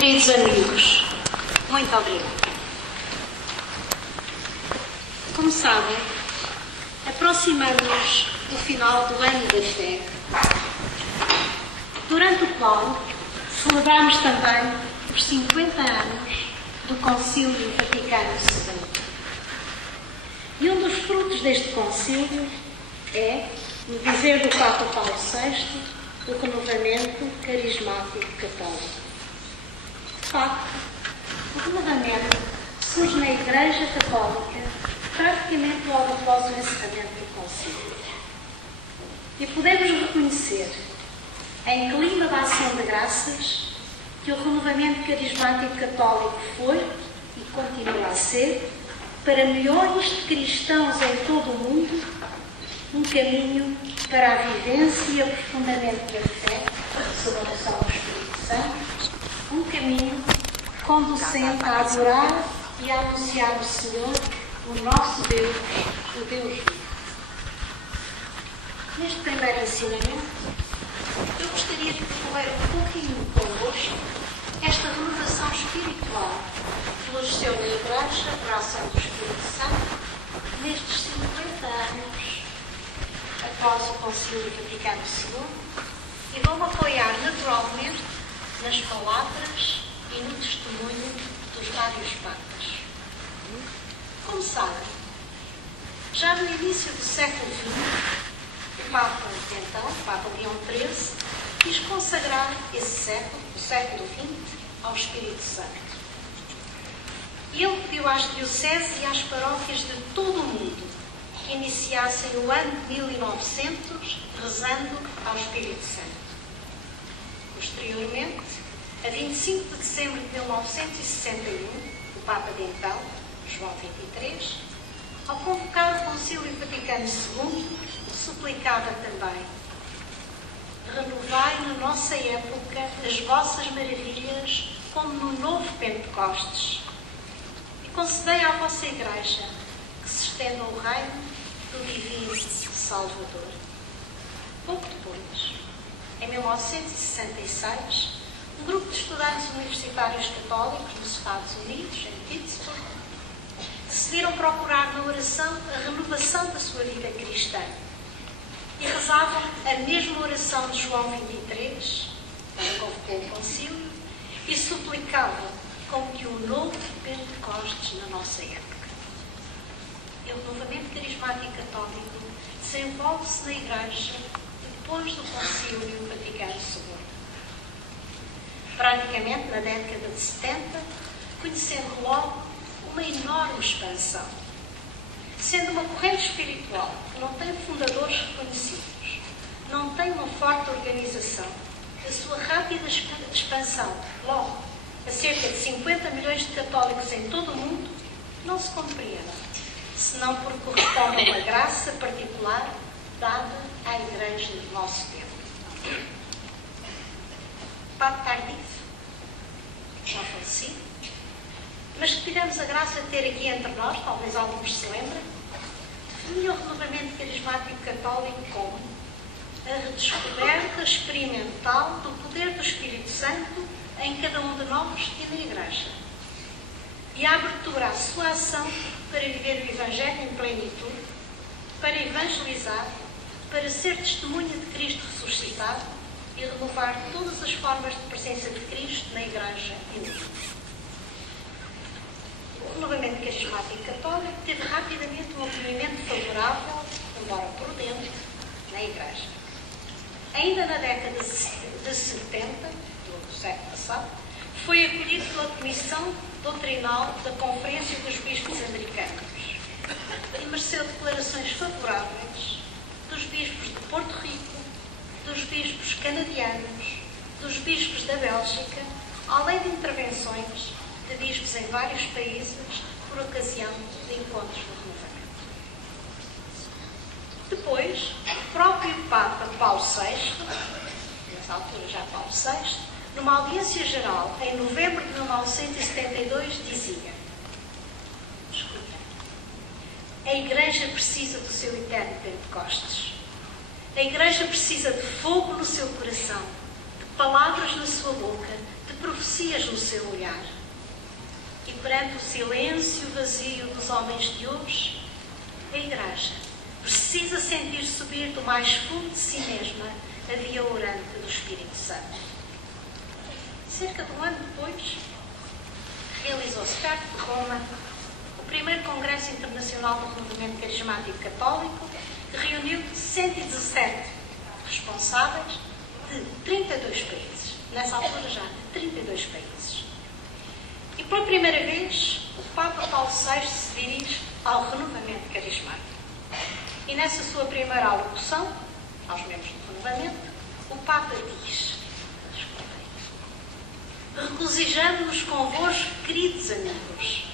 Queridos amigos, muito obrigada. Como sabem, aproximamos-nos do final do ano da fé, durante o qual celebramos também os 50 anos do Concílio Vaticano II. E um dos frutos deste concílio é, no dizer do Papa Paulo VI, o renovamento carismático católico. De facto, o renovamento surge na Igreja Católica praticamente logo após o encerramento do concílio. E podemos reconhecer, em clima de ação de graças, que o renovamento carismático católico foi e continua a ser, para milhões de cristãos em todo o mundo, um caminho para a vivência e aprofundamento da fé, sob a ação do Espírito Santo, um caminho conducente a adorar e a anunciar o Senhor, o nosso Deus, o Deus vivo. Neste primeiro ensinamento, eu gostaria de percorrer um pouquinho convosco esta renovação espiritual que floresceu na Igreja por ação do Espírito Santo nestes 50 anos após o Concílio Vaticano II, e vou-me apoiar naturalmente nas palavras e no testemunho dos vários papas. Como sabem, já no início do século XX, o Papa, então, o Papa Leão XIII, quis consagrar esse século, o século XX, ao Espírito Santo. E ele pediu às dioceses e às paróquias de todo o mundo que iniciassem o ano de 1900 rezando ao Espírito Santo. Posteriormente, a 25 de dezembro de 1961, o Papa de então, João XXIII, ao convocar o Concílio Vaticano II, suplicava também: renovai na nossa época as vossas maravilhas como no novo Pentecostes, e concedei à vossa Igreja que se estenda o reino do Divino Salvador. Pouco depois, em 1966, um grupo de estudantes universitários católicos nos Estados Unidos, em Pittsburgh, decidiram procurar na oração a renovação da sua vida cristã e rezavam a mesma oração de João XXIII, para convocou o concílio, e suplicavam com que o novo Pentecostes na nossa época. E o renovamento carismático católico desenvolve-se na Igreja depois do Concílio Vaticano II. Praticamente na década de 70, conhecendo logo uma enorme expansão, sendo uma corrente espiritual que não tem fundadores reconhecidos, não tem uma forte organização, a sua rápida expansão, logo, a cerca de 50 milhões de católicos em todo o mundo, não se compreende, senão porque corresponde a uma graça particular dada à Igreja do nosso tempo. Padre Tardif, já falecido, mas que tivemos a graça de ter aqui entre nós, talvez alguns se lembrem, definiu o renovamento carismático católico como a redescoberta experimental do poder do Espírito Santo em cada um de nós e na Igreja, e a abertura à sua ação para viver o Evangelho em plenitude, para evangelizar, para ser testemunha de Cristo ressuscitado e renovar todas as formas de presença de Cristo na Igreja e no mundo. O renovamento carismático católico teve rapidamente um acolhimento favorável, embora prudente, na Igreja. Ainda na década de 70, do século passado, foi acolhido pela Comissão Doutrinal da Conferência dos Bispos Americanos e mereceu declarações favoráveis dos bispos de Porto Rico, dos bispos canadianos, dos bispos da Bélgica, além de intervenções de bispos em vários países por ocasião de encontros de renovamento. Depois, o próprio Papa Paulo VI, nessa altura já Paulo VI, numa audiência geral em novembro de 1972, dizia: escuta, a Igreja precisa do seu eterno Pentecostes. A Igreja precisa de fogo no seu coração, de palavras na sua boca, de profecias no seu olhar. E perante o silêncio vazio dos homens de hoje, a Igreja precisa sentir subir do mais fundo de si mesma a via orante do Espírito Santo. Cerca de um ano depois, realizou-se perto de Roma o primeiro Congresso Internacional do Renovamento Carismático Católico, que reuniu 117 responsáveis de 32 países. Nessa altura já de 32 países. E pela primeira vez, o Papa Paulo VI se dirige ao renovamento carismático. E nessa sua primeira alocução, aos membros do renovamento, o Papa diz: regozijamo-nos convosco, queridos amigos,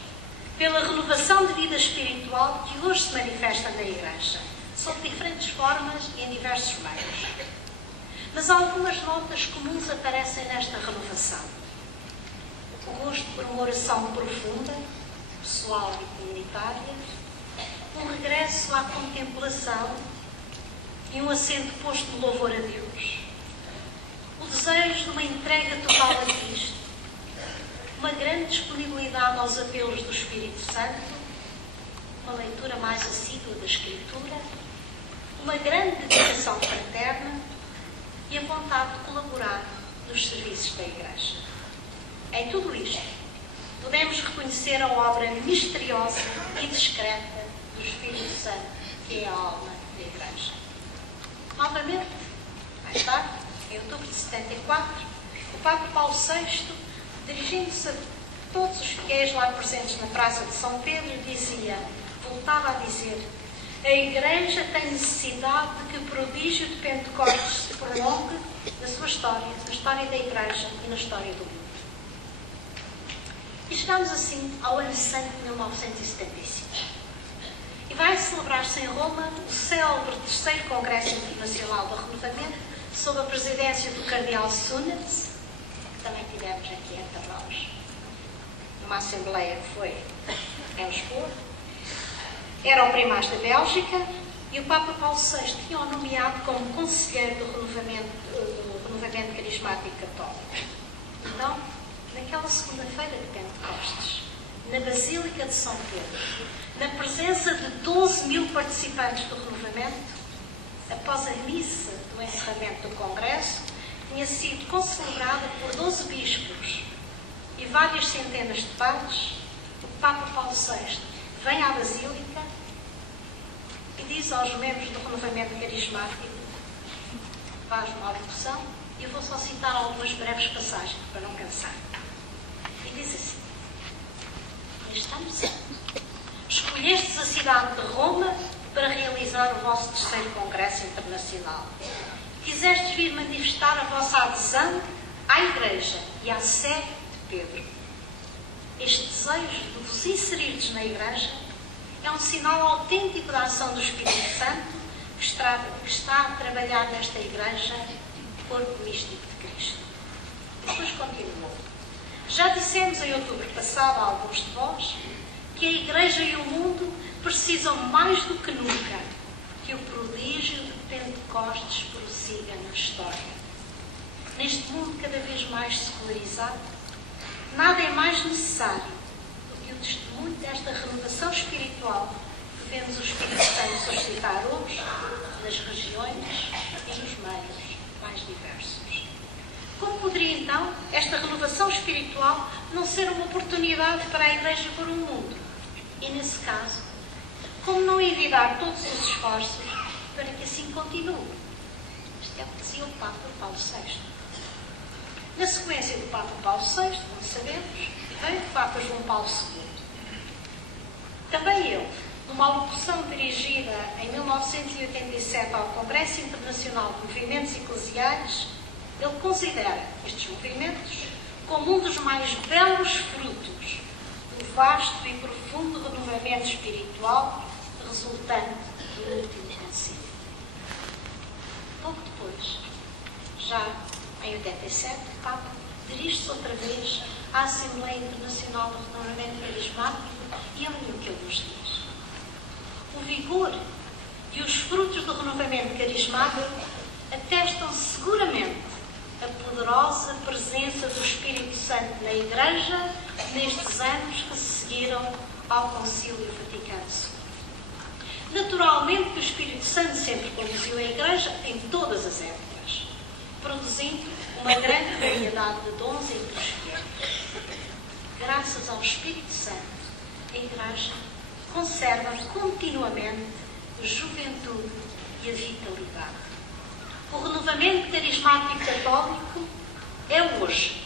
pela renovação de vida espiritual que hoje se manifesta na Igreja, sob diferentes formas e em diversos meios. Mas algumas notas comuns aparecem nesta renovação. O gosto por uma oração profunda, pessoal e comunitária, um regresso à contemplação e um acento posto de louvor a Deus, o desejo de uma entrega total a Cristo, uma grande disponibilidade aos apelos do Espírito Santo, uma leitura mais assídua da Escritura, uma grande dedicação fraterna e a vontade de colaborar nos serviços da Igreja. Em tudo isto, podemos reconhecer a obra misteriosa e discreta do Espírito Santo, que é a alma da Igreja. Novamente, mais tarde, em outubro de 74, o Papa Paulo VI, dirigindo-se a todos os fiéis lá presentes na Praça de São Pedro, voltava a dizer: a Igreja tem necessidade de que o prodígio de Pentecostes se prolongue na sua história, na história da Igreja e na história do mundo. E chegamos assim ao ano santo de 1975. E vai celebrar-se em Roma o célebre terceiro Congresso Internacional do Renovamento, sob a presidência do Cardeal Sunets, que também tivemos aqui entre nós, numa assembleia que foi em Lisboa. Era o primaz da Bélgica e o Papa Paulo VI tinha-o nomeado como conselheiro do renovamento carismático católico. Então, naquela segunda-feira de Pentecostes, na Basílica de São Pedro, na presença de 12.000 participantes do renovamento, após a missa do encerramento do Congresso, tinha sido concelebrada por 12 bispos e várias centenas de padres, o Papa Paulo VI vem à Basílica e diz aos membros do renovamento carismático, faz uma alocução, e eu vou só citar algumas breves passagens para não cansar. E diz assim: neste ano santo, escolhestes a cidade de Roma para realizar o vosso terceiro Congresso Internacional. Quisestes vir manifestar a vossa adesão à Igreja e à Sé de Pedro. Este desejo de vos inserirdes na Igreja é um sinal autêntico da ação do Espírito Santo que está a trabalhar nesta Igreja, corpo místico de Cristo. E depois continuou: já dissemos em outubro passado a alguns de vós que a Igreja e o mundo precisam mais do que nunca que o prodígio de Pentecostes prossiga na história. Neste mundo cada vez mais secularizado, nada é mais necessário do que o testemunho desta renovação espiritual que vemos o Espírito Santo suscitar hoje nas regiões e nos meios mais diversos. Como poderia então esta renovação espiritual não ser uma oportunidade para a Igreja por um mundo? E nesse caso, como não envidar todos os esforços para que assim continue? Isto é o que dizia o Papa Paulo VI. Na sequência do Papa Paulo VI, como sabemos, veio o Papa João Paulo II. Também ele, numa alocução dirigida em 1987 ao Congresso Internacional de Movimentos Eclesiais, ele considera estes movimentos como um dos mais belos frutos do vasto e profundo renovamento espiritual resultante do último concílio. Pouco depois, já em 87, o Papa dirige-se outra vez à Assembleia Internacional do Renovamento Carismático e é o que ele nos diz: o vigor e os frutos do renovamento carismático atestam seguramente a poderosa presença do Espírito Santo na Igreja nestes anos que se seguiram ao Concílio Vaticano II. Naturalmente que o Espírito Santo sempre conduziu a Igreja em todas as épocas, produzindo uma grande variedade de dons entre os fiéis. Graças ao Espírito Santo, a Igreja conserva continuamente a juventude e a vitalidade. O renovamento carismático católico é hoje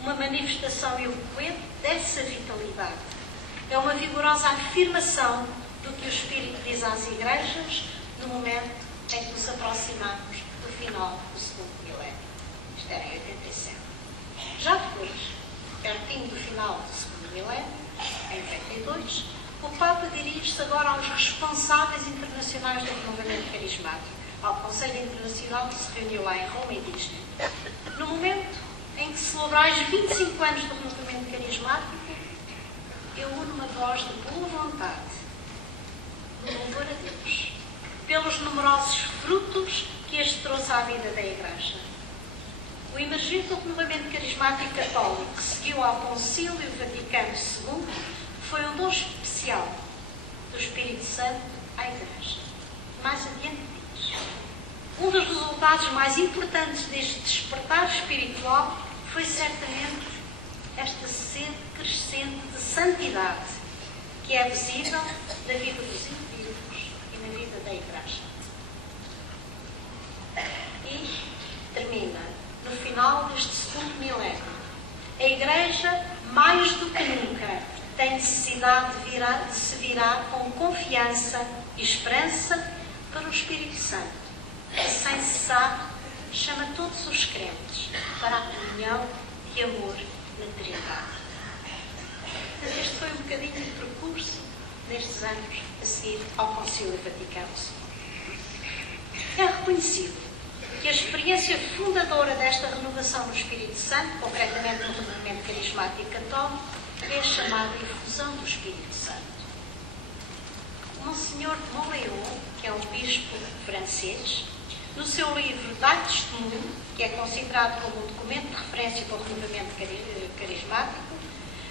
uma manifestação eloquente dessa vitalidade. É uma vigorosa afirmação do que o Espírito diz às igrejas no momento em que nos aproximamos do final do segundo milénio. Isto era em 87. Já depois, pertinho do final do segundo milénio, em 92, o Papa dirige-se agora aos responsáveis internacionais do renovamento carismático, ao Conselho Internacional que se reuniu lá em Roma e diz: no momento em que celebrais 25 anos do renovamento carismático, eu uno uma voz de boa vontade, de louvor a Deus, pelos numerosos frutos que este trouxe à vida da Igreja. O emergir do renovamento carismático católico que seguiu ao Concílio Vaticano II foi um dom especial do Espírito Santo à Igreja. Mais adiante diz: um dos resultados mais importantes deste despertar espiritual foi certamente esta sede crescente de santidade que é visível na vida dos indivíduos e na vida da Igreja. E termina, no final deste segundo milénio, a Igreja, mais do que nunca, tem necessidade de se virar com confiança e esperança para o Espírito Santo, que sem cessar chama todos os crentes para a comunhão de amor na Trindade. Este foi um bocadinho de percurso nestes anos a seguir ao Concílio Vaticano II. É reconhecido que a experiência fundadora desta renovação do Espírito Santo, concretamente no renovamento carismático católico, é a chamada efusão do Espírito Santo. Monsenhor de Montléon, que é um bispo francês, no seu livro Dá Testemunho, que é considerado como um documento de referência para o renovamento carismático,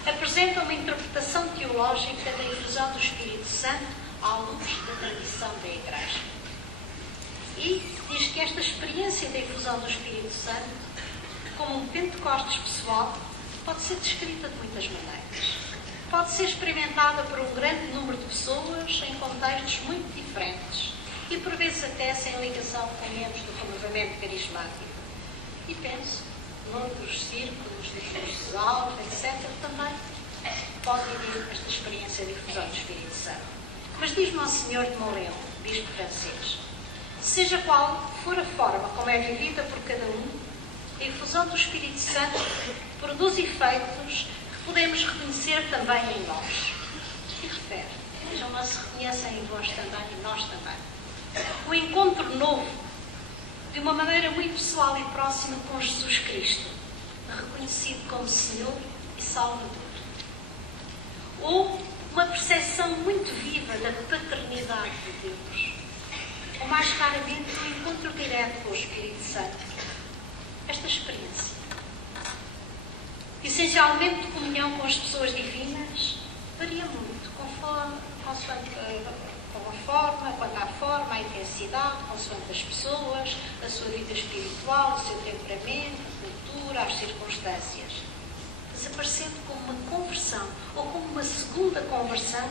apresenta uma interpretação teológica da efusão do Espírito Santo à luz da tradição da Igreja. E diz que esta experiência da efusão do Espírito Santo, como um pentecostes pessoal, pode ser descrita de muitas maneiras. Pode ser experimentada por um grande número de pessoas em contextos muito diferentes e, por vezes, até sem ligação com membros do renovamento carismático. E penso, noutros círculos, de alvo, etc., também pode haver esta experiência de efusão do Espírito Santo. Mas diz Monsenhor de Montléon, bispo francês, seja qual for a forma como é vivida por cada um, a efusão do Espírito Santo produz efeitos que podemos reconhecer também em nós. E refere, vejam, não se reconhecem em vós também e nós também. O encontro novo, de uma maneira muito pessoal e próxima com Jesus Cristo, reconhecido como Senhor e Salvador. Ou uma percepção muito viva da paternidade de Deus. Ou mais claramente, o encontro direto com o Espírito Santo. Esta experiência, essencialmente de comunhão com as pessoas divinas, varia muito, consoante a forma, a intensidade, consoante as pessoas, a sua vida espiritual, o seu temperamento, a cultura, as circunstâncias. Desaparecendo como uma conversão, ou como uma segunda conversão,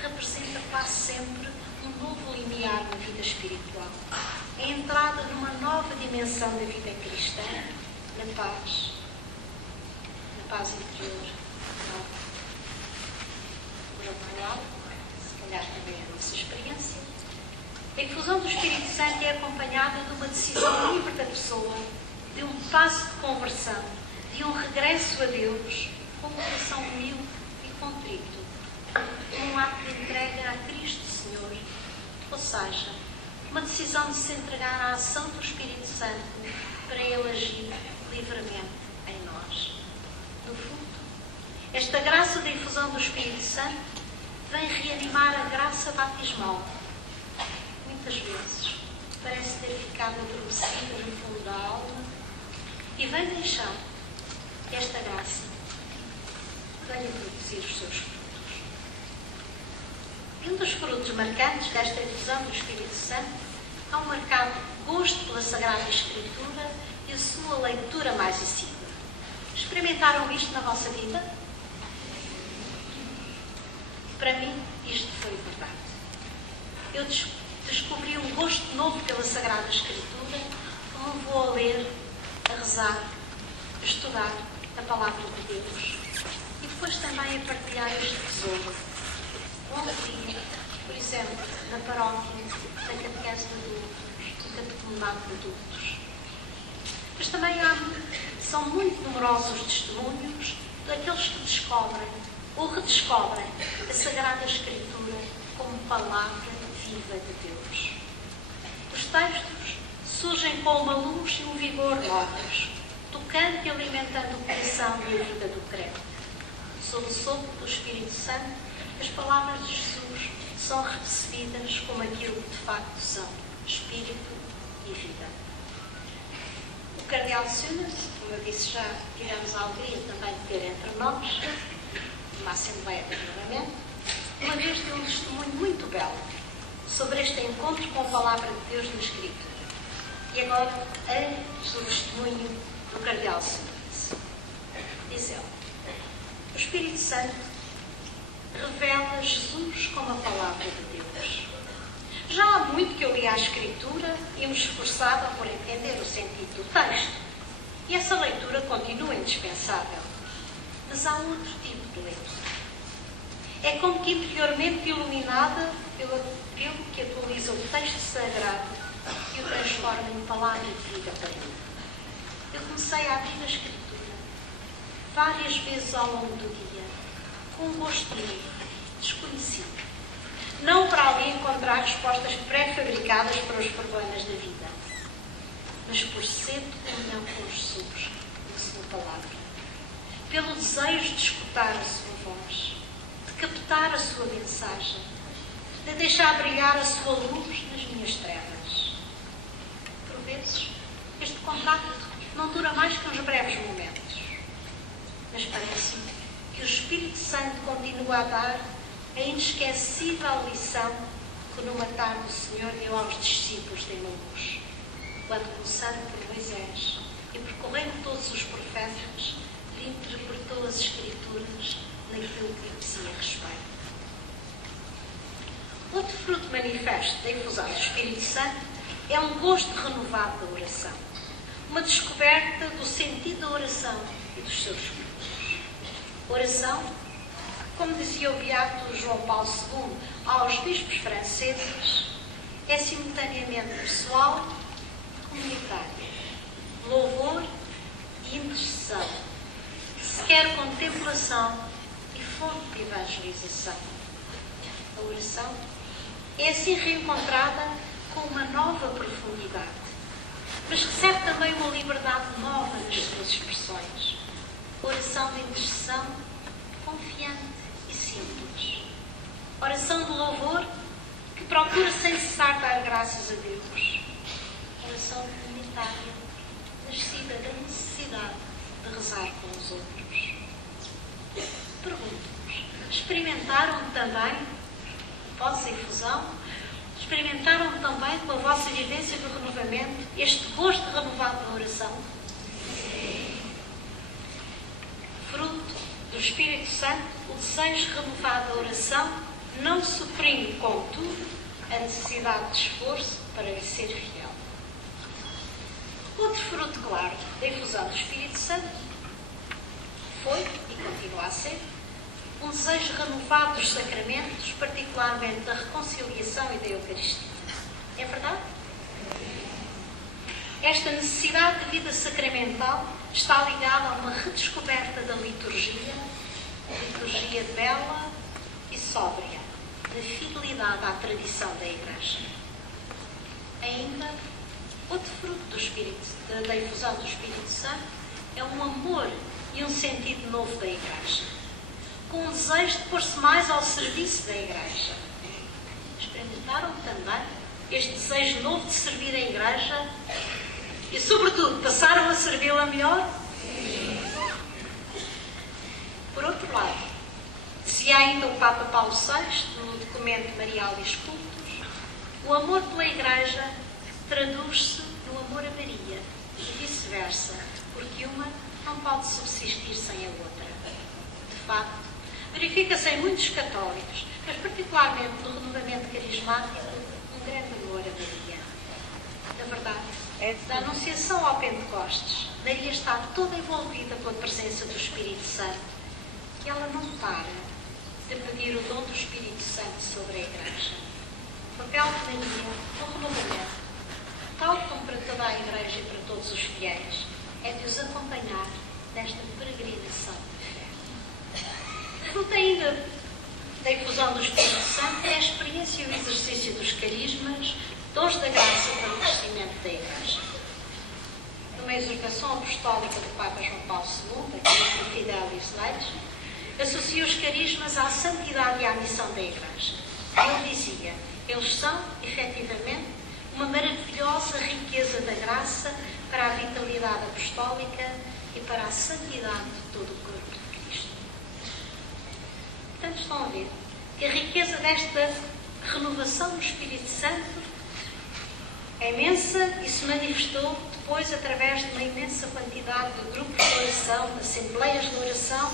representa quase sempre um novo limiar na vida espiritual. A entrada numa nova dimensão da vida cristã, na paz interior, real, se calhar também é a nossa experiência. A efusão do Espírito Santo é acompanhada de uma decisão livre da pessoa, de um passo de conversão, de um regresso a Deus, com um coração humilde e contrito, com um ato de entrega a Cristo Senhor, ou seja, uma decisão de se entregar à ação do Espírito Santo para Ele agir livremente em nós. No fundo, esta graça da efusão do Espírito Santo vem reanimar a graça batismal. Muitas vezes parece ter ficado adormecida no fundo da alma e vem deixar esta graça venha produzir os seus frutos. E um dos frutos marcantes desta efusão do Espírito Santo é um marcado gosto pela Sagrada Escritura e a sua leitura mais assídua. Experimentaram isto na vossa vida? Para mim, isto foi verdade. Eu descobri um gosto novo pela Sagrada Escritura que me levou a ler, a rezar, a estudar a Palavra de Deus e depois também a partilhar este tesouro. Ontem, por exemplo, na paróquia, na catequese de adultos, no catecumenato de adultos. Mas também são muito numerosos os testemunhos daqueles que descobrem ou redescobrem a Sagrada Escritura como palavra viva de Deus. Os textos surgem com uma luz e um vigor novos, tocando e alimentando o coração e a vida do crente. Sob o sopro do Espírito Santo, as palavras de Jesus são recebidas como aquilo que de facto são, Espírito e vida. O Cardeal Sunas, como eu disse, já tivemos a alegria também de ter entre nós, uma Assembleia Permanente, uma vez deu um testemunho muito belo sobre este encontro com a Palavra de Deus na Escritura. E agora, antes do testemunho do Cardeal Sunas, diz ele: o Espírito Santo revela Jesus como a Palavra de Deus. Já há muito que eu li a Escritura e me esforçava por entender o sentido do texto. E essa leitura continua indispensável. Mas há um outro tipo de leitura. É como que interiormente iluminada pelo que atualiza o texto sagrado e o transforma em palavra de vida para mim. Eu comecei a abrir a Escritura várias vezes ao longo do dia, com um gosto novo, desconhecido. Não para ali encontrar respostas pré-fabricadas para os problemas da vida, mas por sede de comunhão com Jesus e a sua palavra. Pelo desejo de escutar a sua voz, de captar a sua mensagem, de deixar brilhar a sua luz nas minhas trevas. Por vezes, este contacto não dura mais que uns breves momentos, mas parece-me que o Espírito Santo continua a dar a inesquecível lição que numa tarde o Senhor deu aos discípulos de Emaús, quando, começando por Moisés e percorrendo todos os profetas, lhe interpretou as Escrituras naquilo que lhe dizia respeito. Outro fruto manifesto da infusão do Espírito Santo é um gosto renovado da oração, uma descoberta do sentido da oração e dos seus frutos. Oração, como dizia o beato João Paulo II aos bispos franceses, é simultaneamente pessoal e comunitária, louvor e intercessão, se quer contemplação e fonte de evangelização. A oração é assim reencontrada com uma nova profundidade, mas recebe também uma liberdade nova nas suas expressões. Oração de intercessão confiante e simples. Oração de louvor que procura sem cessar dar graças a Deus. Oração comunitária nascida da necessidade de rezar com os outros. Pergunto-vos, experimentaram também a vossa infusão? Experimentaram também com a vossa vivência do renovamento este gosto renovado da oração? Fruto do Espírito Santo, o desejo renovado da oração não suprime, contudo, a necessidade de esforço para lhe ser fiel. Outro fruto claro da infusão do Espírito Santo foi, e continua a ser, um desejo renovado dos sacramentos, particularmente da reconciliação e da Eucaristia. É verdade? Esta necessidade de vida sacramental está ligada a uma redescoberta da liturgia bela e sóbria, da fidelidade à tradição da Igreja. Ainda, outro fruto do Espírito, da infusão do Espírito Santo é um amor e um sentido novo da Igreja, com um desejo de pôr-se mais ao serviço da Igreja. Experimentaram também este desejo novo de servir a Igreja? E, sobretudo, passaram a servi-la melhor? Por outro lado, se há ainda o Papa Paulo VI, no documento Marial e Cultos, o amor pela Igreja traduz-se no amor a Maria e vice-versa, porque uma não pode subsistir sem a outra. De facto, verifica-se em muitos católicos, mas particularmente no renovamento carismático, um grande amor a Maria. Na verdade, da Anunciação ao Pentecostes, Maria está toda envolvida pela presença do Espírito Santo e ela não para de pedir o dom do Espírito Santo sobre a Igreja. O papel de Maria no renovamento, tal como para toda a Igreja e para todos os fiéis, é de os acompanhar nesta peregrinação de fé. Fruto ainda da infusão do Espírito Santo é a experiência e o exercício dos carismas, dons da graça para o crescimento da Igreja. Numa exortação apostólica do Papa João Paulo II, aqui no Fidelis Leis, associa os carismas à santidade e à missão da Igreja. Ele dizia: eles são, efetivamente, uma maravilhosa riqueza da graça para a vitalidade apostólica e para a santidade de todo o corpo de Cristo. Portanto, estão a ver que a riqueza desta renovação do Espírito Santo é imensa e se manifestou depois através de uma imensa quantidade de grupos de oração, de assembleias de oração,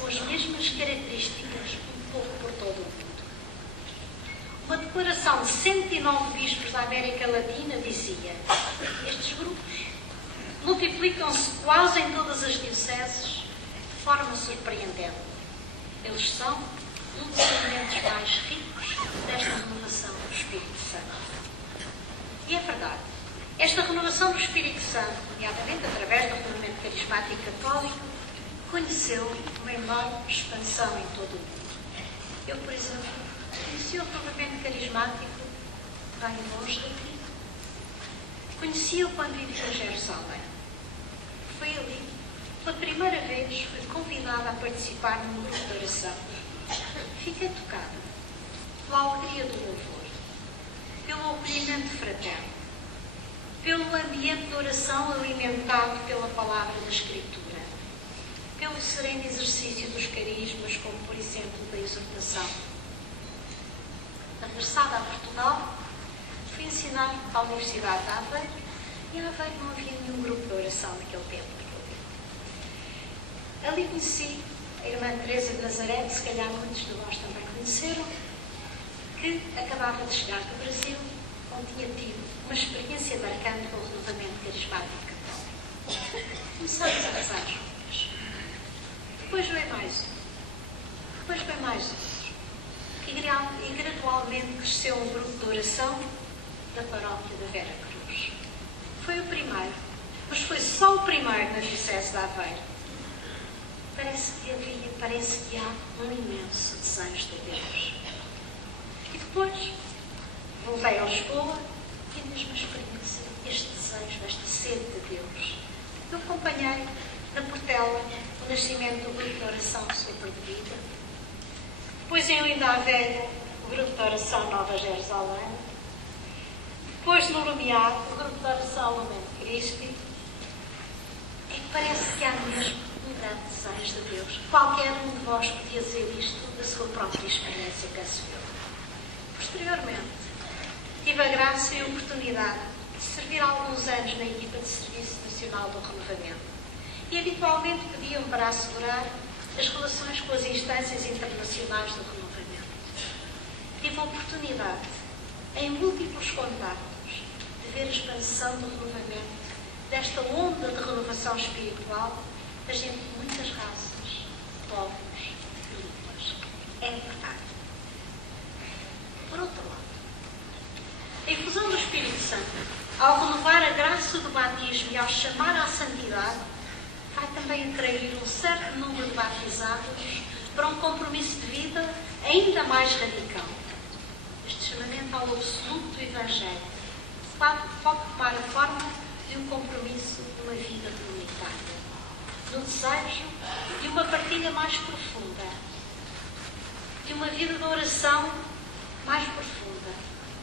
com as mesmas características, um pouco por todo o mundo. Uma declaração de 109 bispos da América Latina dizia: estes grupos multiplicam-se quase em todas as dioceses de forma surpreendente. Eles são um dos elementos mais ricos desta renovação do Espírito Santo. E é verdade, esta renovação do Espírito Santo, nomeadamente através do renovamento carismático católico, conheceu uma enorme expansão em todo o mundo. Eu, por exemplo, conheci o renovamento carismático bem longe daqui. Conheci-o quando vivia em Jerusalém. Foi ali, pela primeira vez, fui convidada a participar num grupo de oração. Fiquei tocada pela alegria do louvor, pelo acolhimento fraterno, pelo ambiente de oração alimentado pela palavra da Escritura, pelo sereno exercício dos carismas, como por exemplo da exortação. Regressada a Portugal, fui ensinar à Universidade de Aveiro, e em Aveiro não havia nenhum grupo de oração naquele tempo. Ali conheci a irmã Teresa de Nazaré, que se calhar muitos de vós também conheceram, que acabava de chegar do Brasil, onde tinha tido uma experiência marcante com o renovamento carismático católico. Começamos a rezar juntas. Depois veio mais um. Depois veio mais outro. E gradualmente cresceu um grupo de oração da paróquia da Vera Cruz. Foi o primeiro, mas foi só o primeiro na Diocese de Aveiro. Parece que há um imenso desejo de Deus. E depois voltei a Lisboa e a mesma experiência, este desejo, esta sede de Deus. Eu acompanhei na Portela o nascimento do grupo de oração Super de Vida. Depois em Linda a Velha, o grupo de oração Nova Jerusalém. Depois no Lumiar, o grupo de oração Lumen Christi. E parece que há mesmo um grande desejo de Deus. Qualquer um de vós podia dizer isto da sua própria experiência pessoal. Posteriormente, tive a graça e a oportunidade de servir há alguns anos na equipa de Serviço Nacional do Renovamento e habitualmente pediam-me para assegurar as relações com as instâncias internacionais do renovamento. Tive a oportunidade, em múltiplos contactos, de ver a expansão do renovamento, desta onda de renovação espiritual da gente de muitas raças, povos e línguas. É verdade. Por outro lado, a infusão do Espírito Santo, ao renovar a graça do batismo e ao chamar à santidade, vai também atrair um certo número de batizados para um compromisso de vida ainda mais radical. Este chamamento ao absoluto do Evangelho pode ocupar a forma de um compromisso de uma vida comunitária, no desejo de uma partilha mais profunda, de uma vida de oração mais profunda,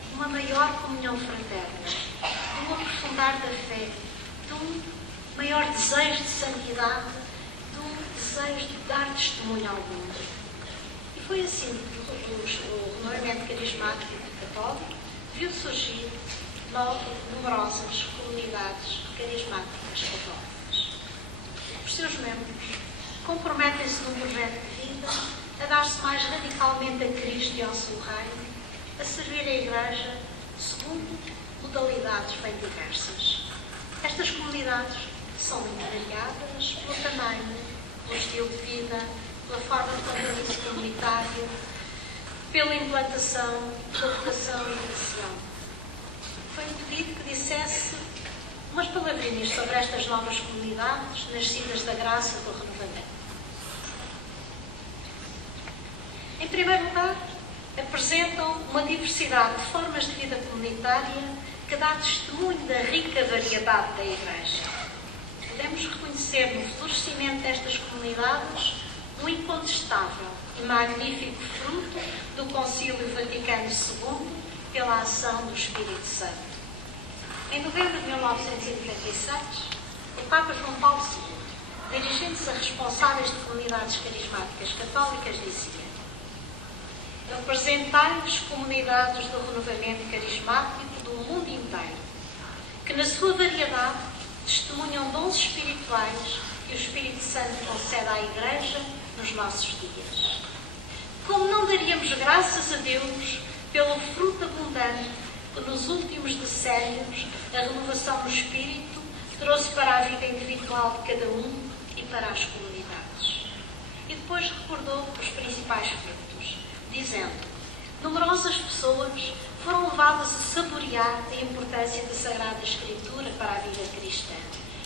de uma maior comunhão fraterna, de um aprofundar da fé, de um maior desejo de santidade, de um desejo de dar testemunho ao mundo. E foi assim que o renovamento carismático católico viu surgir numerosas comunidades carismáticas católicas. Os seus membros comprometem-se num projeto de vida a dar-se mais radicalmente a Cristo e ao seu reino, a servir a Igreja segundo modalidades bem diversas. Estas comunidades são muito variadas pelo tamanho, pelo estilo de vida, pela forma de compromisso comunitário, pela implantação, pela vocação e missão. Foi-me pedido que dissesse umas palavrinhas sobre estas novas comunidades nascidas da graça do renovamento. Em primeiro lugar, apresentam uma diversidade de formas de vida comunitária que dá testemunho da rica variedade da Igreja. Podemos reconhecer no florescimento destas comunidades um incontestável e magnífico fruto do Concílio Vaticano II pela ação do Espírito Santo. Em novembro de 1996, o Papa João Paulo II, dirigindo-se a responsáveis de comunidades carismáticas católicas, dizia: representai-os comunidades do renovamento carismático do mundo inteiro, que na sua variedade testemunham dons espirituais que o Espírito Santo concede à Igreja nos nossos dias. Como não daríamos graças a Deus pelo fruto abundante que nos últimos decénios a renovação do Espírito trouxe para a vida individual de cada um e para as comunidades. E depois recordou os principais frutos, dizendo: numerosas pessoas foram levadas a saborear a importância da Sagrada Escritura para a vida cristã.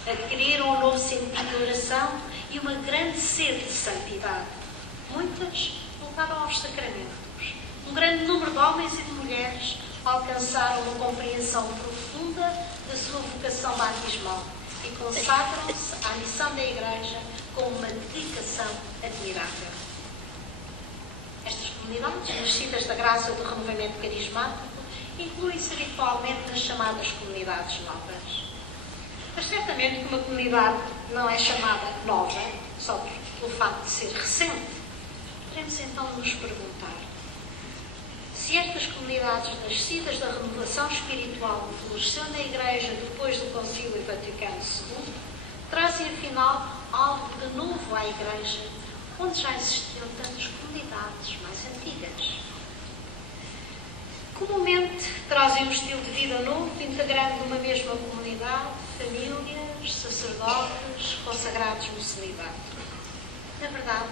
Adquiriram um novo sentido de oração e uma grande sede de santidade. Muitas voltaram aos sacramentos. Um grande número de homens e de mulheres alcançaram uma compreensão profunda da sua vocação batismal e consagram-se à missão da Igreja com uma dedicação admirável. Estas comunidades, nascidas da graça do renovamento carismático, incluem-se habitualmente nas chamadas comunidades novas. Mas certamente que uma comunidade não é chamada nova só pelo facto de ser recente. Podemos então nos perguntar se estas comunidades nascidas da renovação espiritual que floresceu na Igreja depois do Concílio Vaticano II trazem afinal algo de novo à Igreja, onde já existiam tantas comunidades mais antigas. Comumente trazem um estilo de vida novo, integrando numa mesma comunidade famílias, sacerdotes, consagrados no celibato. Na verdade,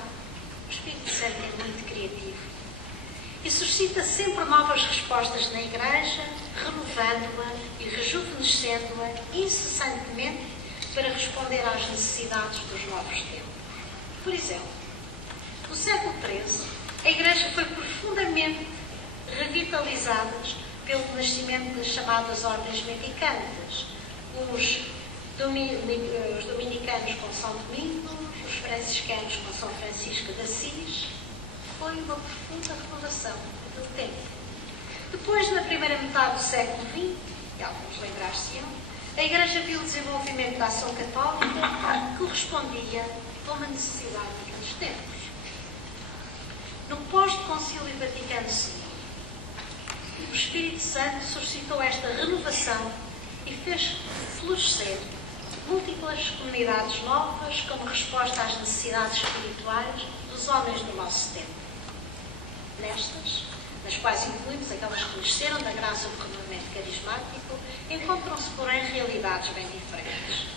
o Espírito Santo é muito criativo e suscita sempre novas respostas na Igreja, renovando-a e rejuvenescendo-a incessantemente para responder às necessidades dos novos tempos. Por exemplo, no século XIII, a Igreja foi profundamente revitalizada pelo nascimento das chamadas ordens mendicantes, os dominicanos com São Domingo, os franciscanos com São Francisco de Assis. Foi uma profunda renovação do tempo. Depois, na primeira metade do século XX, e alguns lembrar-se-ão, a Igreja viu o desenvolvimento da ação católica que correspondia a uma necessidade daqueles tempos. No pós-Concílio Vaticano II, o Espírito Santo suscitou esta renovação e fez florescer múltiplas comunidades novas como resposta às necessidades espirituais dos homens do nosso tempo. Nestas, nas quais incluímos aquelas que nasceram da graça do renovamento carismático, encontram-se, porém, realidades bem diferentes.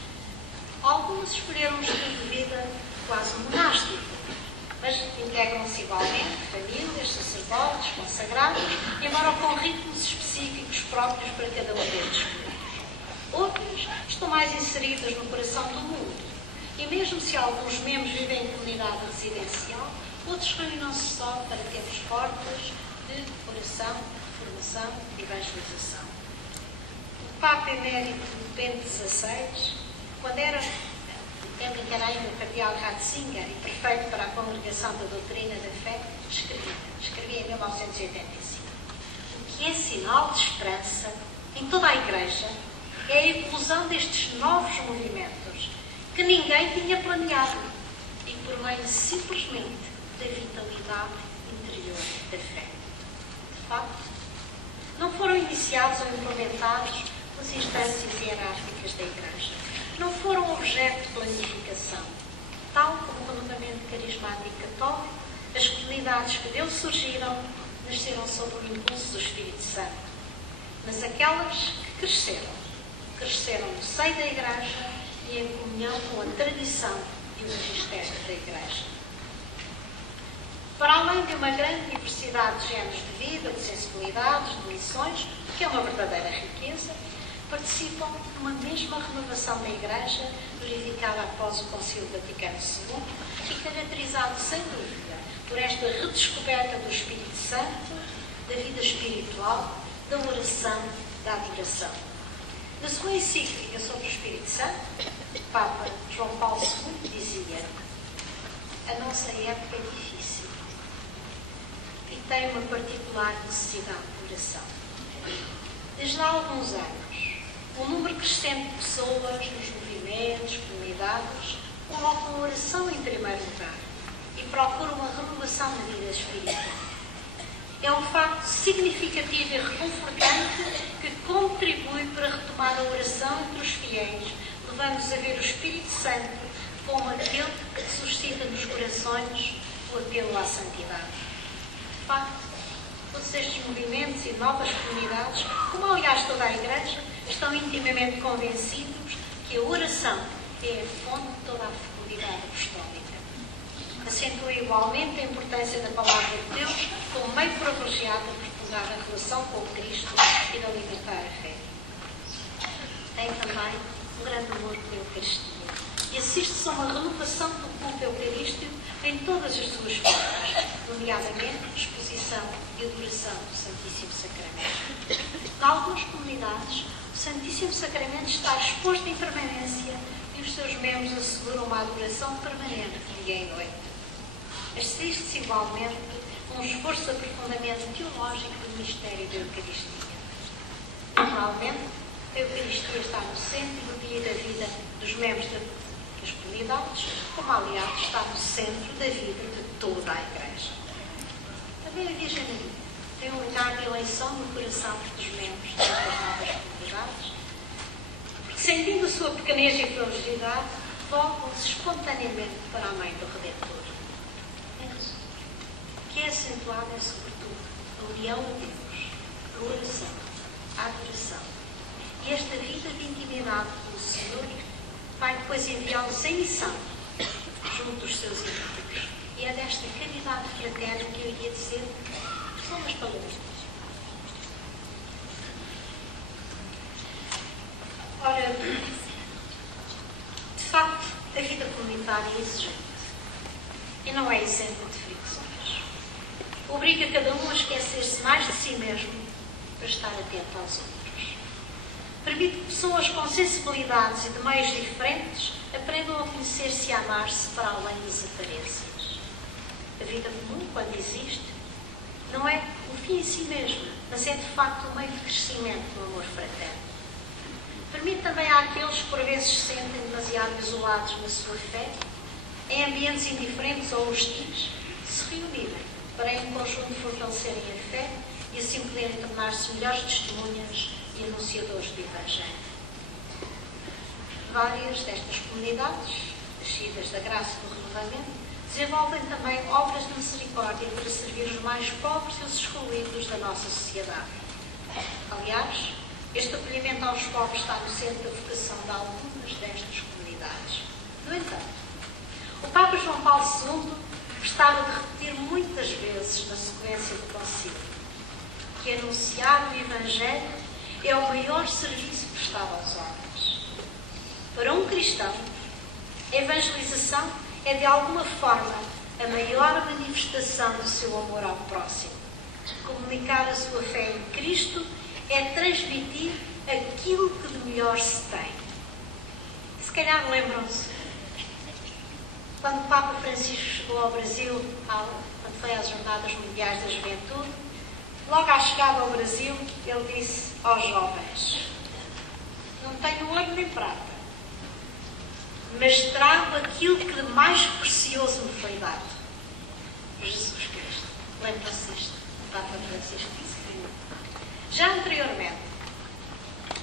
Algumas escolheram um estilo de vida quase monástico, mas integram-se igualmente famílias, sacerdotes, consagrados, embora com ritmos específicos próprios para cada um destes grupos. Outras estão mais inseridas no coração do mundo, e mesmo se alguns membros vivem em comunidade residencial, outros reúnem-se só para tempos fortes de oração, formação e evangelização. O Papa Emérito Bento XVI, quando era tempo em que era ainda o cardeal Ratzinger e prefeito para a Congregação da Doutrina da Fé, escrevia em 1985: o que é sinal de esperança em toda a Igreja é a eclosão destes novos movimentos que ninguém tinha planeado e por meio simplesmente da vitalidade interior da fé. De facto, não foram iniciados ou implementados nas instâncias hierárquicas da Igreja. Não foram objeto de planificação. Tal como o renovamento carismático católico, as comunidades que dele surgiram nasceram sob o impulso do Espírito Santo. Mas aquelas que cresceram no seio da Igreja e em comunhão com a tradição e o magistério da Igreja. Para além de uma grande diversidade de géneros de vida, de sensibilidades, de missões, que é uma verdadeira riqueza, participam numa mesma renovação da Igreja, verificada após o Concílio Vaticano II e caracterizado, sem dúvida, por esta redescoberta do Espírito Santo, da vida espiritual, da oração, da adoração. Na sua encíclica sobre o Espírito Santo, o Papa João Paulo II dizia: a nossa época é difícil e tem uma particular necessidade de oração. Desde há alguns anos, um número crescente de pessoas nos movimentos, comunidades, colocam a oração em primeiro lugar e procuram uma renovação na vida espiritual. É um facto significativo e reconfortante que contribui para retomar a oração entre os fiéis, levando-os a ver o Espírito Santo como aquele que suscita nos corações o apelo à santidade. De facto, todos estes movimentos e novas comunidades, como aliás toda a Igreja, estão intimamente convencidos que a oração é a fonte de toda a fecundidade apostólica. Acentua igualmente a importância da Palavra de Deus como meio privilegiado de aprofundar a relação com Cristo e de alimentar a fé. Tem também um grande amor pela Eucaristia e assiste-se a uma renovação do culto eucarístico em todas as suas formas, nomeadamente exposição e adoração do Santíssimo Sacramento. Em algumas comunidades, o Santíssimo Sacramento está exposto em permanência e os seus membros asseguram uma adoração permanente, dia e noite. Assiste-se igualmente a um esforço de aprofundamento teológico do mistério da Eucaristia. Naturalmente, a Eucaristia está no centro do dia da vida dos membros das comunidades, como aliás está no centro da vida de toda a Igreja. Também a Virgem Maria tem um lugar de eleição no coração dos membros destas novas comunidades, porque, sentindo a sua pequenez e fragilidade, voltam-se espontaneamente para a Mãe do Redentor. O que é acentuado é, sobretudo, a união a Deus, a oração, a adoração. E esta vida de intimidade com o Senhor vai depois enviá-los em missão junto dos seus inimigos. E é desta caridade fraterna que eu ia dizer só umas palavras. Ora, de facto, a vida comunitária é exigente e não é exemplo de fricções. Obriga cada um a esquecer-se mais de si mesmo para estar atento aos outros. Permite que pessoas com sensibilidades e de meios diferentes aprendam a conhecer-se e a amar-se para além das aparências. A vida comum, quando existe, não é o fim em si mesma, mas é de facto um meio de crescimento do amor fraterno. Permite também àqueles que por vezes se sentem demasiado isolados na sua fé, em ambientes indiferentes ou hostis, se reunirem para em conjunto fortalecerem a fé e assim poderem tornar-se melhores testemunhas e anunciadores do Evangelho. Várias destas comunidades, nascidas da graça do renovamento, desenvolvem também obras de misericórdia para servir os mais pobres e os excluídos da nossa sociedade. Aliás, este acolhimento aos pobres está no centro da vocação de algumas destas comunidades. No entanto, o Papa João Paulo II gostava de repetir muitas vezes na sequência do concílio que anunciar o Evangelho é o maior serviço prestado aos homens. Para um cristão, a evangelização é de alguma forma a maior manifestação do seu amor ao próximo. Comunicar a sua fé em Cristo é transmitir aquilo que de melhor se tem. Se calhar lembram-se, quando o Papa Francisco chegou ao Brasil, quando foi às Jornadas Mundiais da Juventude, logo à chegada ao Brasil, ele disse aos jovens: Não tenho ouro nem prata, mas trago aquilo que de mais precioso me foi dado. Jesus Cristo. Lembra-se disto? O Papa Francisco disse que já anteriormente,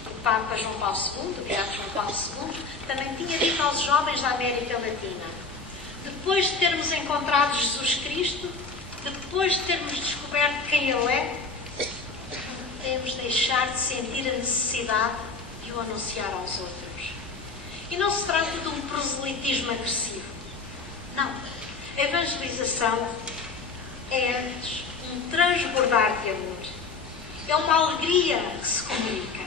o Papa João Paulo II, o Beato João Paulo II, também tinha dito aos jovens da América Latina: depois de termos encontrado Jesus Cristo, depois de termos descoberto quem Ele é, não podemos deixar de sentir a necessidade de o anunciar aos outros. E não se trata de um proselitismo agressivo. Não. A evangelização é antes um transbordar de amor. É uma alegria que se comunica.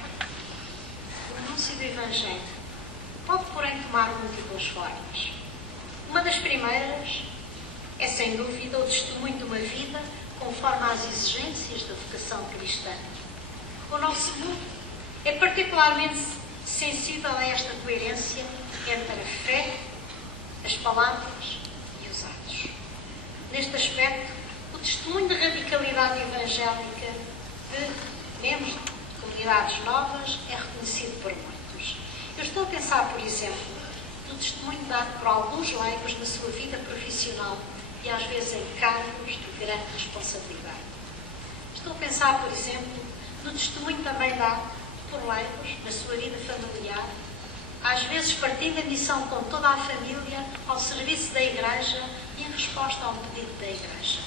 O anúncio do Evangelho pode, porém, tomar múltiplas formas. Uma das primeiras é, sem dúvida, o testemunho de uma vida conforme às exigências da vocação cristã. O nosso mundo é particularmente sensível a esta coerência entre a fé, as palavras e os atos. Neste aspecto, o testemunho de radicalidade evangélica de membros de comunidades novas é reconhecido por muitos. Eu estou a pensar, por exemplo, no testemunho dado por alguns leigos na sua vida profissional e às vezes em cargos de grande responsabilidade. Estou a pensar, por exemplo, no testemunho também dado por leigos na sua vida familiar, às vezes partindo a missão com toda a família ao serviço da Igreja e em resposta a um pedido da Igreja.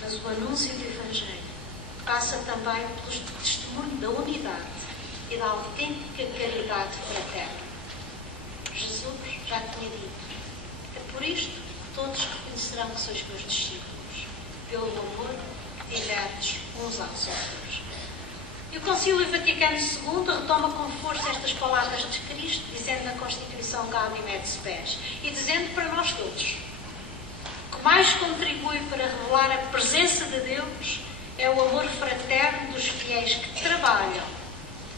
Mas o anúncio do Evangelho passa também pelo testemunho da unidade e da autêntica caridade fraterna. Jesus já tinha dito: é por isto que todos reconhecerão que sois meus discípulos, pelo amor que tiverdes uns aos outros. E o Concílio Vaticano II retoma com força estas palavras de Cristo, dizendo na Constituição Gaudium et Spes, e dizendo para nós todos: o que mais contribui para revelar a presença de Deus é o amor fraterno dos fiéis que trabalham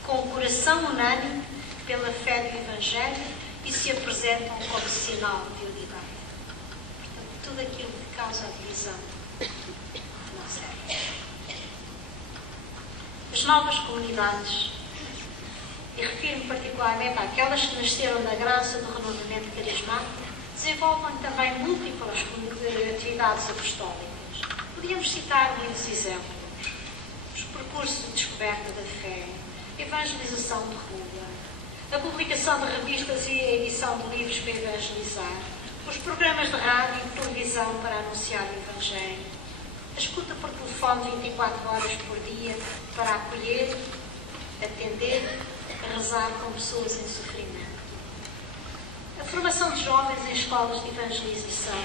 com o coração unânime pela fé do Evangelho e se apresentam como sinal de unidade. Portanto, tudo aquilo que causa a divisão não serve. As novas comunidades, e refiro-me particularmente àquelas que nasceram da graça do renovamento carismático, desenvolvem também múltiplas atividades apostólicas. Podíamos citar muitos exemplos: os percursos de descoberta da fé, a evangelização de rua, a publicação de revistas e a edição de livros para evangelizar, os programas de rádio e televisão para anunciar o Evangelho, a escuta por telefone 24 horas por dia para acolher, atender, rezar com pessoas em sofrimento. A formação de jovens em escolas de evangelização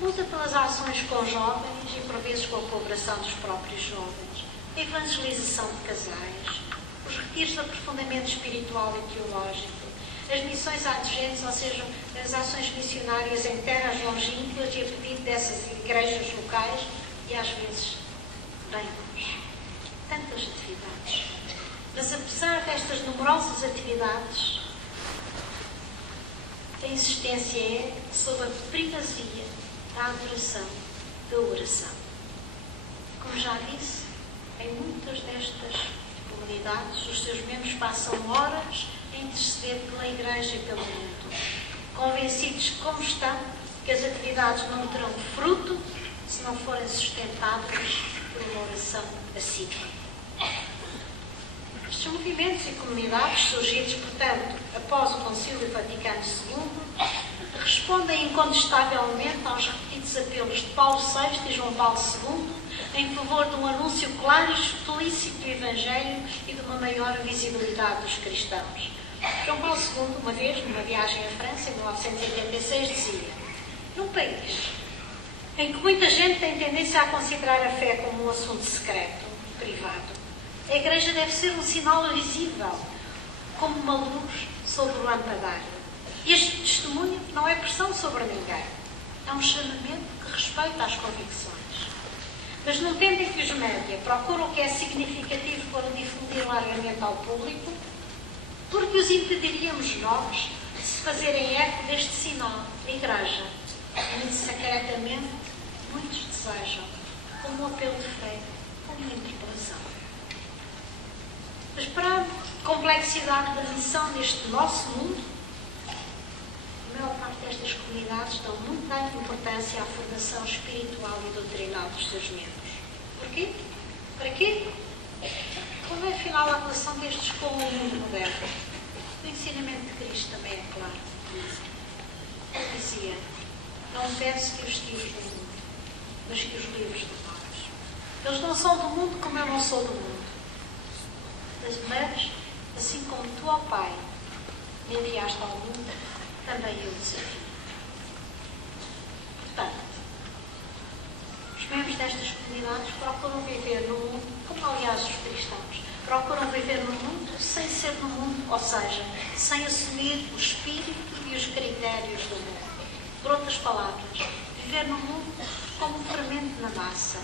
luta pelas ações com jovens e, por vezes, com a colaboração dos próprios jovens. A evangelização de casais, os retiros de aprofundamento espiritual e teológico, as missões adjuntas, ou seja, as ações missionárias em terras longínquas e a pedido dessas igrejas locais e, às vezes, bem longe. Tantas atividades. Mas, apesar destas numerosas atividades, a insistência é sobre a primazia da adoração, da oração. Como já disse, em muitas destas comunidades, os seus membros passam horas a interceder pela Igreja e pelo mundo, convencidos como estão que as atividades não terão fruto se não forem sustentadas por uma oração assídua. Estes movimentos e comunidades, surgidos, portanto, após o Concílio Vaticano II, respondem incontestavelmente aos repetidos apelos de Paulo VI e João Paulo II em favor de um anúncio claro e explícito do Evangelho e de uma maior visibilidade dos cristãos. João Paulo II, uma vez, numa viagem à França, em 1986, dizia: num país em que muita gente tem tendência a considerar a fé como um assunto secreto, privado, a Igreja deve ser um sinal visível, como uma luz sobre o lampadário. Este testemunho não é pressão sobre ninguém, é um chamamento que respeita as convicções. Mas no tempo em que os média procuram o que é significativo para difundir largamente ao público, porque os impediríamos nós de se fazerem eco deste sinal, a Igreja, muito secretamente, muitos desejam, como um apelo de fé, como uma interpelação. Mas para a complexidade da missão deste nosso mundo, a maior parte destas comunidades dão muita importância à formação espiritual e doutrinal dos seus membros. Porquê? Para quê? Qual é, afinal, a relação destes com o mundo moderno? O ensinamento de Cristo também é claro. Ele dizia: não peço que os tires do mundo, mas que os livres de nós. Eles não são do mundo como eu não sou do mundo. Mas, assim como tu, ó Pai, me enviaste ao mundo, também eu desafio. Portanto, os membros destas comunidades procuram viver no mundo, como aliás os cristãos, procuram viver no mundo sem ser no mundo, ou seja, sem assumir o espírito e os critérios do mundo. Por outras palavras, viver no mundo como um fermento na massa,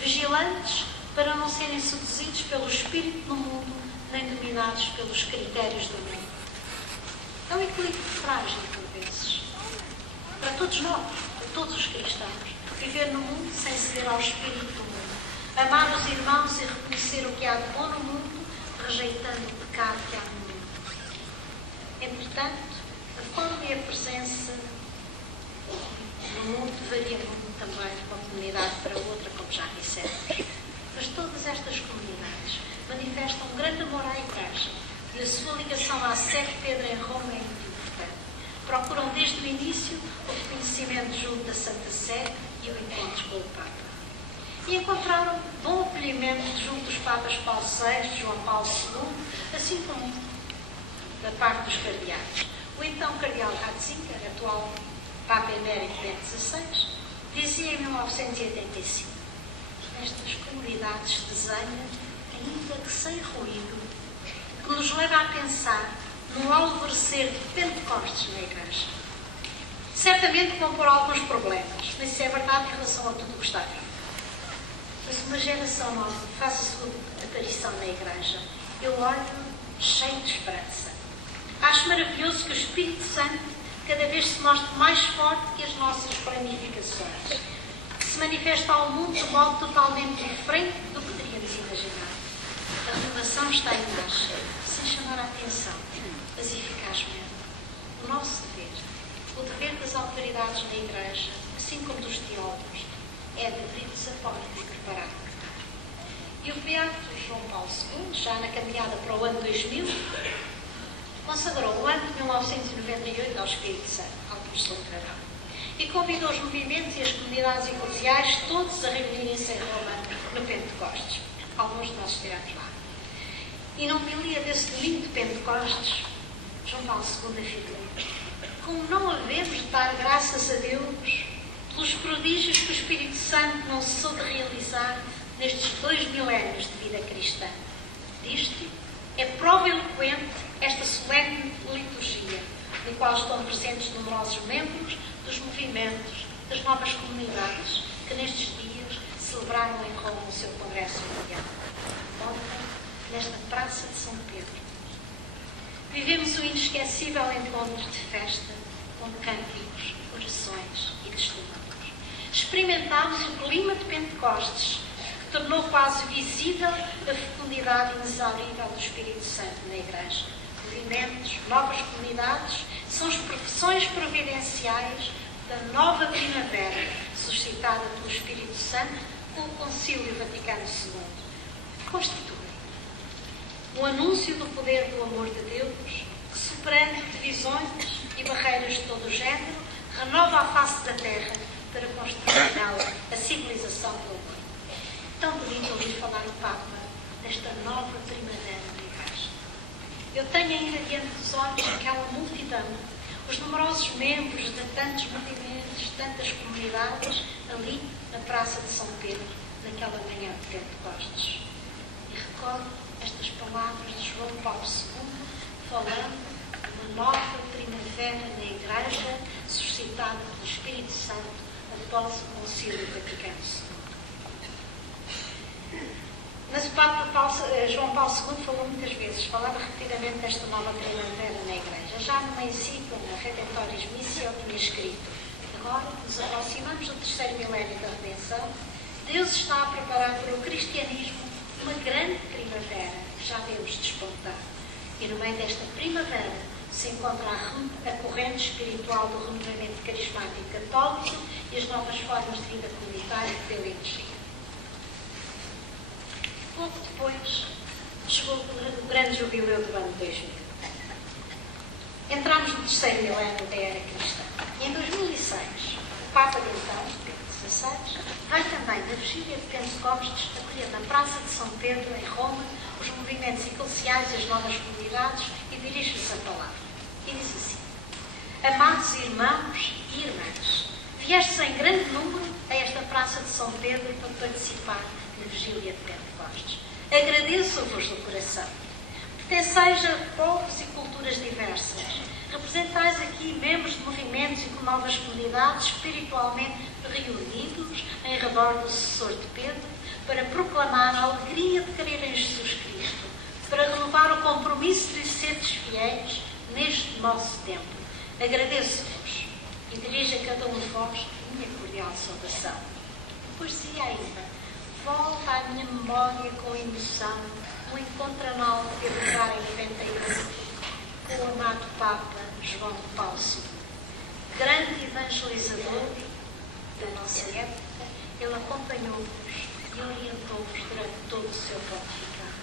vigilantes para não serem seduzidos pelo espírito do mundo, nem dominados pelos critérios do mundo. É um equilíbrio frágil, por vezes. Para todos nós, para todos os cristãos, viver no mundo sem ceder ao espírito do mundo, amar os irmãos e reconhecer o que há de bom no mundo, rejeitando o pecado que há no mundo. Entretanto, a forma e a presença no mundo varia muito também de uma comunidade para outra, como já dissemos. Mas todas estas comunidades manifestam um grande amor à Igreja e a sua ligação à Sé de Pedro em Roma é muito importante. Procuram desde o início o reconhecimento junto da Santa Sé e o encontro com o Papa. E encontraram bom acolhimento junto dos Papas Paulo VI, João Paulo II, assim como da parte dos cardeais. O então cardeal Ratzinger, atual Papa Emérito Bento XVI, dizia em 1985: nestas comunidades se desenha, ainda que sem ruído, que nos leva a pensar no alvorecer de Pentecostes na Igreja. Certamente vão pôr alguns problemas, mas isso é verdade em relação a tudo o que está vivo. Mas uma geração nova faz a sua aparição na Igreja, eu olho cheio de esperança. Acho maravilhoso que o Espírito Santo cada vez se mostre mais forte que as nossas planificações, que se manifesta ao mundo de modo totalmente diferente do que poderíamos imaginar. A renovação está em marcha, sem chamar a atenção, mas eficazmente. O nosso dever, o dever das autoridades na Igreja, assim como dos teólogos, é de abrir-nos a porta e preparar o caminho. E o Beato João Paulo II, já na caminhada para o ano 2000, consagrou o ano de 1998 ao Espírito Santo, ao professor Trarão, e convidou os movimentos e as comunidades eclesiais todos a reunirem-se em Roma no Pentecostes. Alguns de nós estivemos lá. E na homilia desse domingo de Pentecostes, João Paulo II afirmou: como não havemos de dar graças a Deus pelos prodígios que o Espírito Santo não cessou de realizar nestes 2 milénios de vida cristã. Disto é prova eloquente esta solene liturgia, no qual estão presentes numerosos membros dos movimentos das novas comunidades que nestes dias celebraram em Roma o seu congresso mundial. Ontem, nesta Praça de São Pedro, vivemos o inesquecível encontro de festa com cânticos, orações e testemunhos. Experimentámos o clima de Pentecostes, que tornou quase visível a fecundidade inexaurível do Espírito Santo na Igreja. Movimentos, novas comunidades, são expressões providenciais da nova primavera suscitada pelo Espírito Santo com o Concílio Vaticano II. Constituem o anúncio do poder do amor de Deus, que, superando divisões e barreiras de todo o género, renova a face da terra para construir nela a civilização do amor. Tão bonito ouvir falar o Papa desta nova primavera da Igreja. Eu tenho ainda diante dos olhos aquela multidão, os numerosos membros de tantos movimentos, tantas comunidades, ali na Praça de São Pedro, naquela manhã de Pentecostes. E recordo estas palavras de João Paulo II, falando de uma nova primavera na Igreja, suscitada pelo Espírito Santo após o Concílio Vaticano II. Mas o Papa João Paulo II falou muitas vezes, falava repetidamente desta nova primavera na Igreja. Já numa encíclica, Redemptoris Missio, tinha escrito: agora nos aproximamos do 3º milénio da redenção, Deus está a preparar para o cristianismo uma grande primavera, já vemos despontar. E no meio desta primavera se encontra a corrente espiritual do renovamento carismático católico e as novas formas de vida comunitária que deu energia. Pouco depois chegou o grande jubileu do ano 2000. Entramos no terceiro milénio da era cristã. E em 2006, o Papa de então, Bento XVI, vai também na vigília de Pentecostes acolher na Praça de São Pedro, em Roma, os movimentos eclesiais e as novas comunidades e dirige-lhes a palavra. E diz assim: amados irmãos e irmãs, viestes em grande número a esta Praça de São Pedro para participar na vigília de Pentecostes. Agradeço-vos do coração. Pertenceis a povos e culturas diversas. Representais aqui membros de movimentos e de novas comunidades espiritualmente reunidos em redor do sucessor de Pedro para proclamar a alegria de crer em Jesus Cristo, para renovar o compromisso de seres fiéis neste nosso tempo. Agradeço-vos e dirijo a cada um de vós minha cordial saudação. Depois dizia ainda: volta à minha memória com emoção o encontro anual que teve lugar em 91 com o amado Papa João Paulo II. Grande evangelizador da nossa época, ele acompanhou-vos e orientou-vos durante todo o seu pontificado.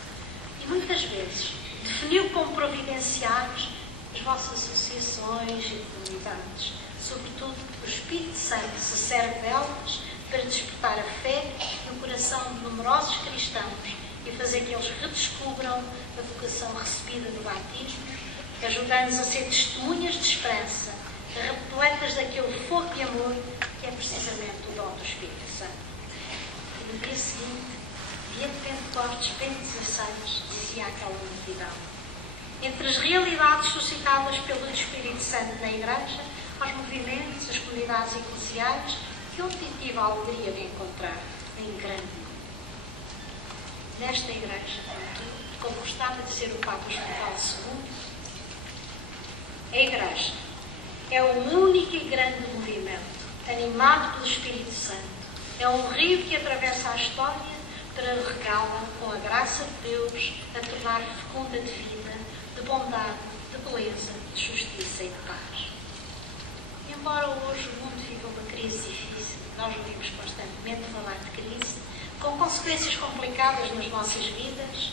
E muitas vezes definiu como providenciários as vossas associações e comunidades. Sobretudo, o Espírito Santo se serve delas para despertar a fé no coração de numerosos cristãos e fazer que eles redescubram a vocação recebida no batismo, ajudando-nos a ser testemunhas de esperança, repletas daquele fogo de amor que é precisamente o dom do Espírito Santo. E no dia seguinte, dia de Pentecostes, Bento XVI, dizia àquela multidão: entre as realidades suscitadas pelo Espírito Santo na Igreja, aos movimentos, as comunidades eclesiais, que eu tive a alegria de encontrar em grande número. Nesta Igreja, como gostava de dizer o Papa João Paulo II, a Igreja é o único e grande movimento animado pelo Espírito Santo. É um rio que atravessa a história para regá-la com a graça de Deus a tornar fecunda de vida, de bondade, de beleza, de justiça e de paz. Embora hoje o mundo viva uma crise difícil, nós ouvimos constantemente falar de crise, com consequências complicadas nas nossas vidas,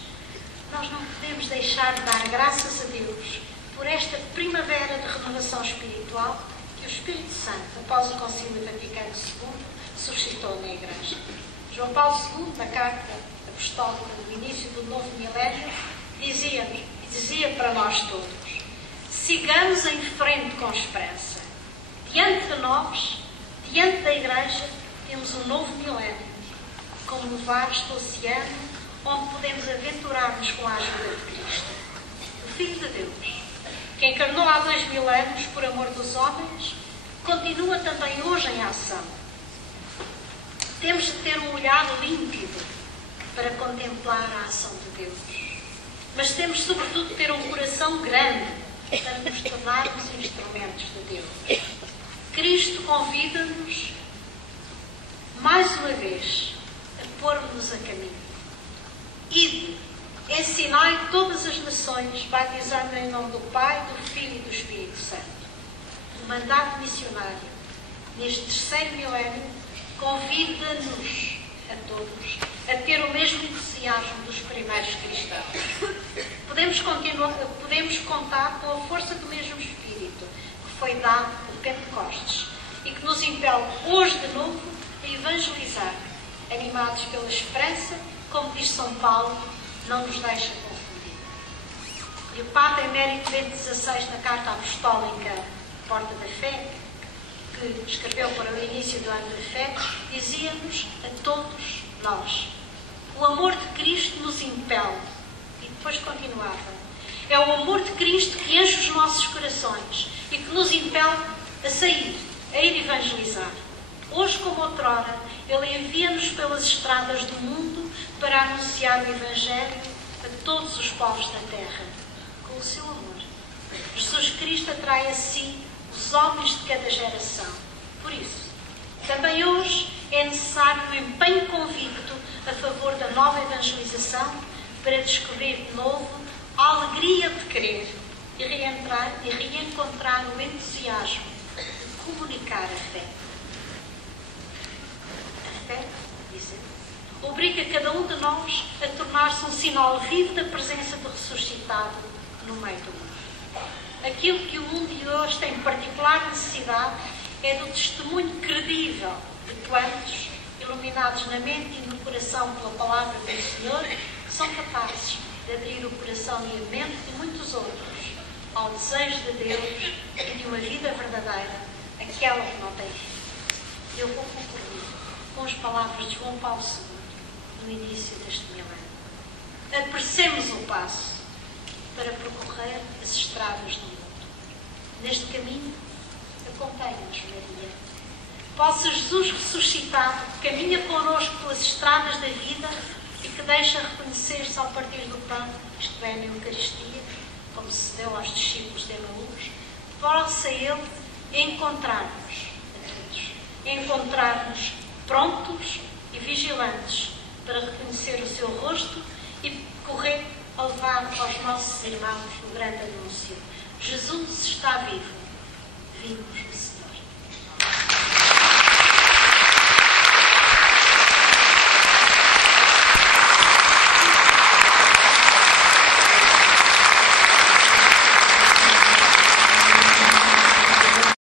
nós não podemos deixar de dar graças a Deus por esta primavera de renovação espiritual que o Espírito Santo, após o Concílio Vaticano II, suscitou na Igreja. João Paulo II, na carta apostólica do início do novo milénio, dizia para nós todos: sigamos em frente com esperança. Diante de nós, diante da Igreja, temos um novo milénio, como o vasto oceano, onde podemos aventurar-nos com a ajuda de Cristo, o Filho de Deus, que encarnou há 2000 anos por amor dos homens, continua também hoje em ação. Temos de ter um olhar límpido para contemplar a ação de Deus. Mas temos, sobretudo, de ter um coração grande para nos tornarmos instrumentos de Deus. Cristo convida-nos, mais uma vez, a pôr-nos a caminho. Ide, ensinai todas as nações, batizando em nome do Pai, do Filho e do Espírito Santo. O mandato missionário, neste terceiro milénio, convida-nos a todos a ter o mesmo entusiasmo dos primeiros cristãos. Podemos contar com a força do mesmo Espírito que foi dado por Pentecostes e que nos impele hoje de novo a evangelizar, animados pela esperança, como diz São Paulo, não nos deixa confundir. E o Papa Emérito Bento XVI, na Carta Apostólica Porta da Fé, que escreveu para o início do ano da fé, dizia-nos a todos nós: o amor de Cristo nos impele. E depois continuava: é o amor de Cristo que enche os nossos corações e que nos impele a sair, a ir evangelizar. Hoje, como outrora, Ele envia-nos pelas estradas do mundo para anunciar o Evangelho a todos os povos da terra, com o seu amor. Jesus Cristo atrai a si os homens de cada geração. Por isso, também hoje é necessário um empenho convicto a favor da nova evangelização para descobrir de novo a alegria de querer e reencontrar o entusiasmo de comunicar a fé. A fé, diz ele, obriga cada um de nós a tornar-se um sinal vivo da presença do ressuscitado no meio do mundo. Aquilo que o mundo de hoje tem particular necessidade é do testemunho credível de quantos, iluminados na mente e no coração pela palavra do Senhor, são capazes de abrir o coração e a mente de muitos outros ao desejo de Deus e de uma vida verdadeira, aquela que não tem fim. Eu vou concluir com as palavras de João Paulo II no início deste milénio. Apressemos o passo para percorrer as estradas do mundo. Neste caminho, acompanha-nos, Maria. Possa Jesus ressuscitado caminha connosco pelas estradas da vida e que deixa reconhecer-se ao partir do pão, isto é, na Eucaristia, como se deu aos discípulos de Emaús, possa Ele encontrar-nos a todos, encontrar-nos prontos e vigilantes para reconhecer o seu rosto e correr a levar aos nossos irmãos o grande anúncio. Jesus está vivo. Vimos.